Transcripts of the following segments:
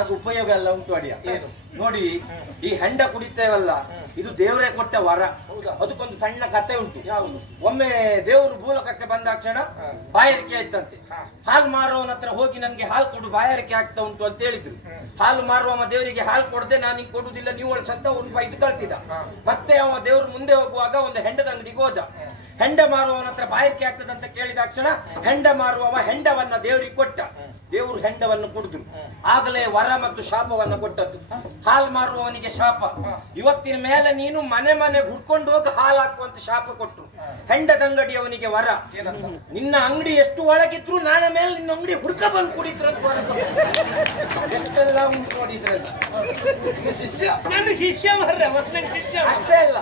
ನಮಗೆ ಉಪಯೋಗ ಎಲ್ಲ ಉಂಟು ಅಡಿಯ. ಏನು? ನೋಡಿ, ಈ ಹೆಂಡ ಕುಡಿತೇವಲ್ಲ, ಇದು ದೇವರೇ ಕೊಟ್ಟ ವರ. ಅದಕ್ಕೊಂದು ಸಣ್ಣ ಕತೆ ಉಂಟು. ಯಾವುದು? ಒಮ್ಮೆ ದೇವರು ಭೂಲೋಕಕ್ಕೆ ಬಂದಾಕ್ಷಣ ಬಾಯಾರಿಕೆ ಆಯ್ತಂತೆ. ಹಾಲು ಮಾರುವವನ ಹತ್ರ ಹೋಗಿ ನನ್ಗೆ ಹಾಲು ಕೊಡು, ಬಾಯಾರಿಕೆ ಆಗ್ತಾ ಉಂಟು ಅಂತ ಹೇಳಿದ್ರು. ಹಾಲು ಮಾರುವವ ದೇವರಿಗೆ ಹಾಲು ಕೊಡದೆ ನಾನು ಹಿಂಗ್ ಕೊಡುದಿಲ್ಲ, ನೀವು ಸತ್ತ ಒಂದು ಬೈದು ಕಳ್ತಿದ್ದ. ಮತ್ತೆ ಅವ ದೇವ್ರ ಮುಂದೆ ಹೋಗುವಾಗ ಒಂದು ಹೆಂಡದ ಅಂಗಡಿಗೆ ಹೋದ. ಹೆಂಡ ಮಾರುವವನ ಹತ್ರ ಬಾಯಾರಿಕೆ ಆಗ್ತದಂತ ಕೇಳಿದಾಕ್ಷಣ ಹೆಂಡ ಮಾರುವವ ಹೆಂಡವನ್ನ ದೇವರಿಗೆ ಕೊಟ್ಟ. ದೇವರು ಹೆಂಡವನ್ನು ಕುಡಿದ್ರು. ಆಗಲೇ ವರ ಮತ್ತು ಶಾಪವನ್ನ ಕೊಟ್ಟದ್ದು. ಹಾಲು ಮಾರುವವನಿಗೆ ಶಾಪ, ಇವತ್ತಿನ ಮೇಲೆ ನೀನು ಮನೆ ಮನೆ ಹುಡ್ಕೊಂಡು ಹೋಗಿ ಹಾಲು ಹಾಕುವಂತ ಶಾಪ ಕೊಟ್ರು. ಹೆಂಡದಂಗಡಿಯವನಿಗೆ ವರ, ನಿನ್ನ ಅಂಗಡಿ ಎಷ್ಟು ಒಳಗಿದ್ರು ನಾಳೆ ಮೇಲೆ ನಿನ್ನ ಅಂಗಡಿ ಹುಡ್ಕ ಬಂದು ಕುಡಿದ್ರು ಅಂತ ವರ ಕೊಟ್ರು. ಎಷ್ಟೆಲ್ಲ ಉಂಟು ನೋಡಿದ್ರಲ್ಲ. ಶಿಷ್ಯ ಅಷ್ಟೇ ಅಲ್ಲ,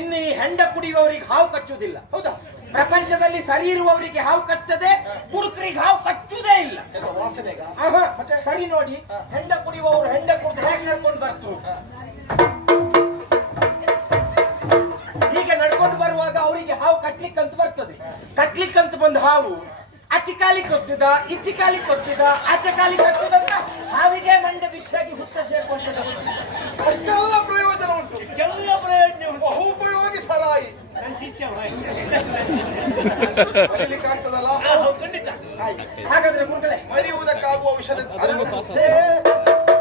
ಇನ್ನು ಈ ಹೆಂಡ ಕುಡಿಯುವವರಿಗೆ ಹಾವು ಕಚ್ಚುವುದಿಲ್ಲ. ಹೌದಾ? ಪ್ರಪಂಚದಲ್ಲಿ ಸರಿ ಇರುವವರಿಗೆ ಹಾವು ಕಚ್ಚದೆ, ಕುಡುಕರಿಗೆ ಹಾವು ಕಚ್ಚುವುದೇ ಇಲ್ಲ. ಮತ್ತೆ ಸರಿ ನೋಡಿ, ಹೆಂಡ ಕುಡಿಯುವವರು ಹೆಂಡ ಕುಡಿದು ಹೇಗೆ ನಡ್ಕೊಂಡು ಬರ್ತರು. ಹೀಗೆ ನಡ್ಕೊಂಡು ಬರುವಾಗ ಅವರಿಗೆ ಹಾವು ಕಟ್ಲಿಕ್ಕಂತ ಬರ್ತದೆ. ಕಟ್ಲಿಕ್ಕಂತ ಬಂದ ಹಾವು ಆಚೆ ಕಾಲಿ ಕೊಚ್ಚುದ, ಈಚೆ ಕಾಲಿ ಕೊಚ್ಚುದ, ಆಚೆ ಕಾಲಿ ಕೊಚ್ಚುದಂತ ಹಾವಿಗೆ ಮಂಡೆ ಬಿಸಿಯಾಗಿ ಹುತ್ತ ಸೇರ್ಕೊಂಡದ. ಅಷ್ಟೆಲ್ಲ ಪ್ರಯೋಜನ ಉಂಟು. ಎಲ್ಲ ಪ್ರಯೋಜನ ಉಂಟು. ಬಹು ಉಪಯೋಗಿ ಸರಾಯಿ. ನನ್ನ ಶಿಷ್ಯ ಮರಿಲಿಕ್ಕಾಗ್ತದಲ್ಲ? ಖಂಡಿತ. ಹಾಗಾದ್ರೆ ಮುರುಗಲೇ ಮರಿಯುವುದಕ್ಕಾಗುವ ವಿಷಯ